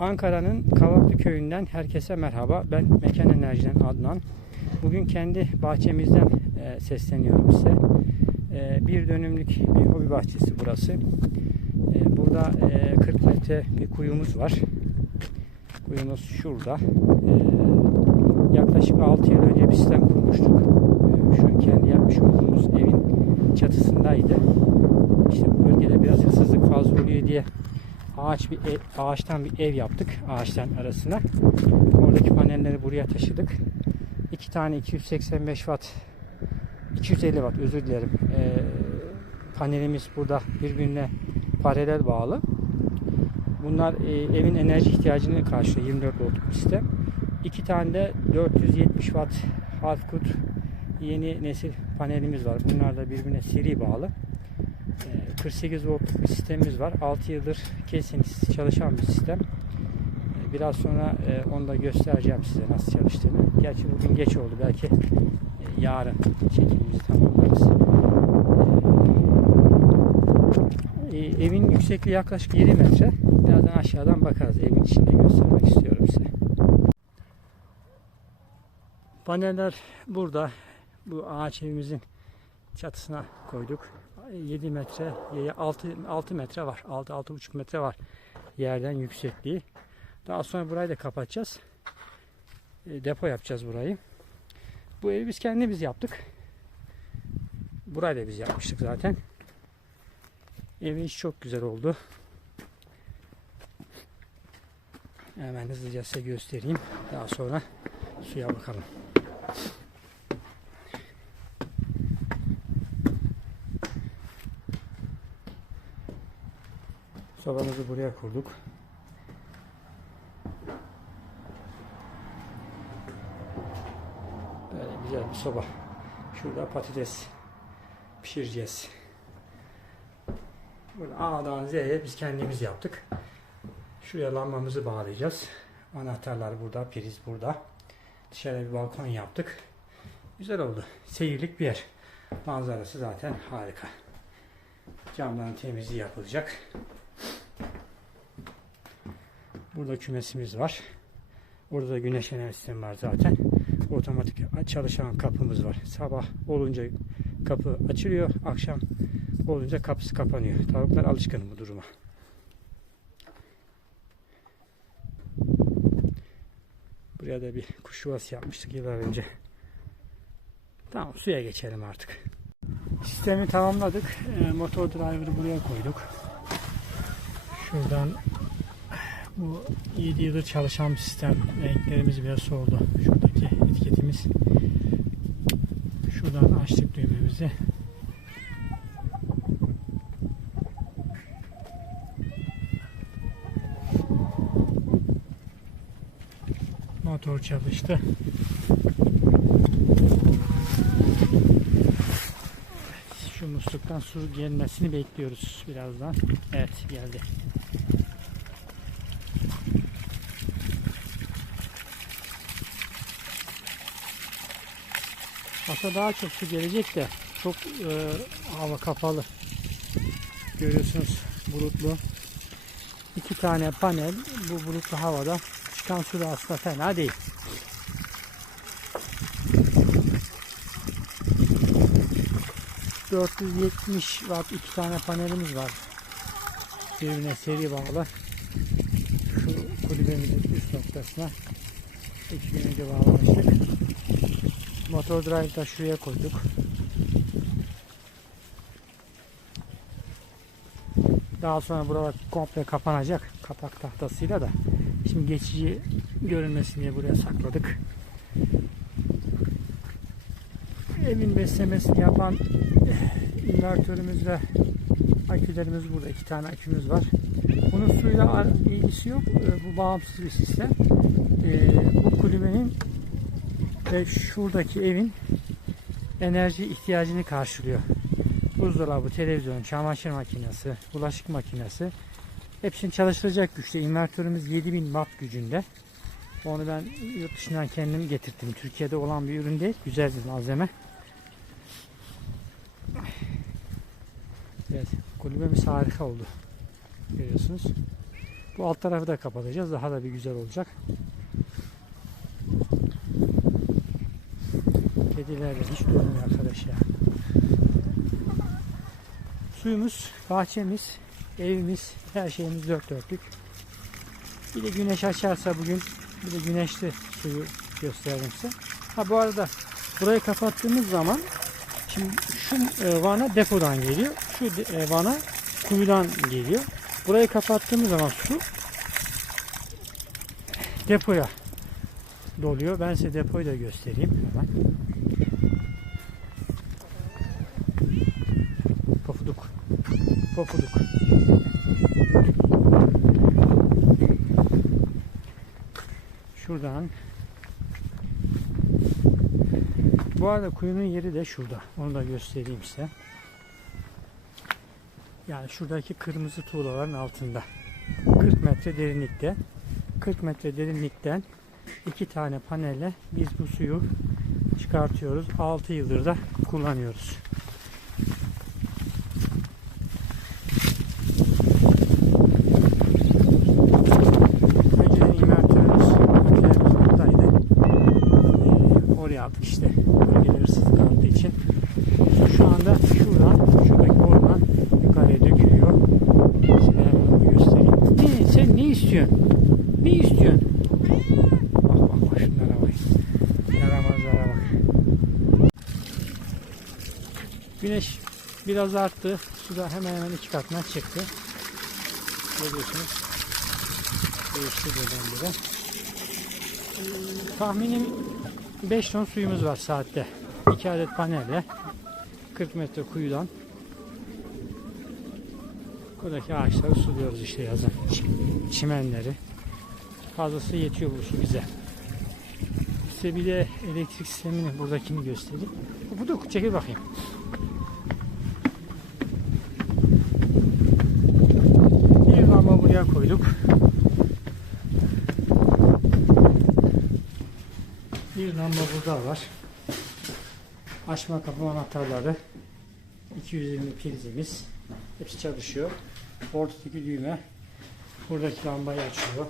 Ankara'nın Kavaklı köyünden herkese merhaba. Ben Mekan Enerji'den Adnan. Bugün kendi bahçemizden e, sesleniyorum size. E, bir dönümlük bir hobi bahçesi burası. E, burada e, 40 metre bir kuyumuz var. Kuyumuz şurada. E, yaklaşık 6 yıl önce bir sistem kurmuştuk. E, şu kendi yapmış olduğumuz evin çatısındaydı. İşte bu bölgede biraz hırsızlık fazla oluyor diye ağaç bir ev, ağaçtan bir ev yaptık ağaçtan arasına. Oradaki panelleri buraya taşıdık. İki tane 285 watt 250 watt özür dilerim. Ee, panelimiz burada birbirine paralel bağlı. Bunlar e, evin enerji ihtiyacını karşılıyor 24 voltluk sistem. İki tane de 470 watt Halfcut yeni nesil panelimiz var. Bunlar da birbirine seri bağlı. 48 voltluk bir sistemimiz var. 6 yıldır kesintisiz çalışan bir sistem. Ee, Biraz sonra e, onu da göstereceğim size nasıl çalıştığını. Gerçi bugün geç oldu. Belki e, yarın çekimimizi tamamlarız. Ee, Evin yüksekliği yaklaşık 7 metre. Birazdan aşağıdan bakarız. Evin içinde göstermek istiyorum size. Paneller burada. Bu ağaç evimizin çatısına koyduk. 7 metre, 6, 6 metre var. 6-6,5 metre var yerden yüksekliği. Daha sonra burayı da kapatacağız. E, depo yapacağız burayı. Bu evi biz kendimiz yaptık. Burayı da biz yapmıştık zaten. Evin içi çok güzel oldu. Hemen hızlıca size göstereyim. Daha sonra suya bakalım. Sobamızı buraya kurduk. Böyle güzel bir soba. Şurada patates pişireceğiz. Burada A'dan Z'ye biz kendimiz yaptık. Şuraya lambamızı bağlayacağız. Anahtarlar burada, priz burada. Dışarıya bir balkon yaptık. Güzel oldu. Seyirlik bir yer. Manzarası zaten harika. Camların temizliği yapılacak. Burada kümesimiz var. Orada da güneş enerji sistemi var zaten. Otomatik çalışan kapımız var. Sabah olunca kapı açılıyor. Akşam olunca kapısı kapanıyor. Tavuklar alışkın bu duruma. Buraya da bir kuş yuvası yapmıştık yıllar önce. Tamam suya geçelim artık. Sistemi tamamladık. E, motor driver'ı buraya koyduk. Şuradan bu 7 yıldır çalışan bir sistem. Renklerimiz biraz soldu. Şuradaki etiketimiz. Şuradan açtık düğmemizi. Motor çalıştı. Şu musluktan su gelmesini bekliyoruz birazdan. Evet geldi. Aslında daha çok su gelecek de çok e, hava kapalı. Görüyorsunuz bulutlu. İki tane panel bu bulutlu havada çıkan su da aslında fena değil. ...470 watt iki tane panelimiz var. Birbirine seri bağlı. Şu kulübemizin üst noktasına... ...iki gün önce bağlamıştık. Motor drive da şuraya koyduk. Daha sonra buralar komple kapanacak kapak tahtasıyla da. Şimdi geçici görünmesin diye buraya sakladık. Evin beslemesini yapan invertörümüz ve akülerimiz burada. iki tane akümüz var. Bunun suyla ilgisi yok. Bu bağımsız bir sistem. Bu kulübenin ve şuradaki evin enerji ihtiyacını karşılıyor. Buzdolabı, televizyon, çamaşır makinesi, bulaşık makinesi hepsini çalıştıracak güçte. İnvertörümüz 7000 watt gücünde. Onu ben yurt dışından kendim getirdim. Türkiye'de olan bir ürün değil. Güzel bir malzeme. Evet, kulübemiz harika oldu. Görüyorsunuz. Bu alt tarafı da kapatacağız. Daha da bir güzel olacak. Kediler hiç durmuyor arkadaş ya. Suyumuz, bahçemiz, evimiz, her şeyimiz dört dörtlük. Bir de güneş açarsa bugün bir de güneşli suyu gösterdim size. Ha bu arada burayı kapattığımız zaman şimdi şu e, vana depodan geliyor. Şu e, vana kuyudan geliyor. Burayı kapattığımız zaman su depoya doluyor. Ben size depoyu da göstereyim hemen. Pofuduk. Pofuduk. Şuradan. Bu arada kuyunun yeri de şurada. Onu da göstereyim size. Yani şuradaki kırmızı tuğlaların altında. 40 metre derinlikte. 40 metre derinlikten iki tane panelle biz bu suyu çıkartıyoruz. 6 yıldır da kullanıyoruz. Önceden invertörümüz, makinelerimiz buradaydı. Ee, oraya aldık işte. Bölgeleri hırsızlık arttığı için. Su şu anda şuradan, şuradaki borudan yukarıya dökülüyor. Size hemen onu göstereyim. Ne, sen ne istiyorsun? Bak bak bak şunlara bak. Yaramazlara bak. Güneş biraz arttı. Su da hemen hemen iki katına çıktı. Görüyorsunuz. Değişti birdenbire. Tahminim 5 ton suyumuz var saatte. 2 adet panelle 40 metre kuyudan buradaki ağaçları suluyoruz işte yazın. Çim- Çimenleri. Fazlası yetiyor bu su bize. Size bir de elektrik sistemini buradakini göstereyim. Bu da çekil bakayım. Bir lamba buraya koyduk. Bir lamba burada var. Açma kapama anahtarları. 220 prizimiz. Hepsi çalışıyor. Ortadaki düğme buradaki lambayı açıyor.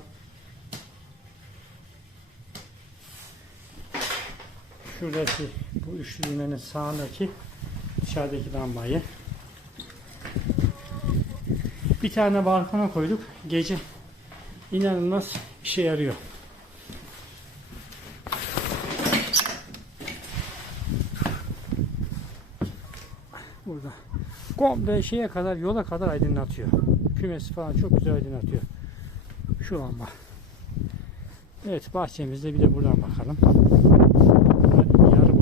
Şuradaki bu üçlü düğmenin sağındaki dışarıdaki lambayı. Bir tane balkona koyduk. Gece inanılmaz işe yarıyor. Burada. Komple şeye kadar, yola kadar aydınlatıyor. Kümesi falan çok güzel aydınlatıyor. Şu lamba. Evet bahçemizde bir de buradan bakalım. Yarı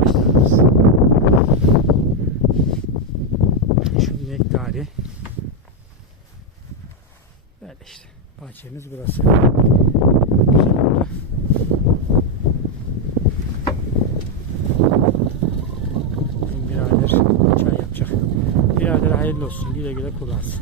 ağaçlarımız. Şu nektari. Böyle işte. Bahçemiz burası. Olsun. Güle güle kullansın.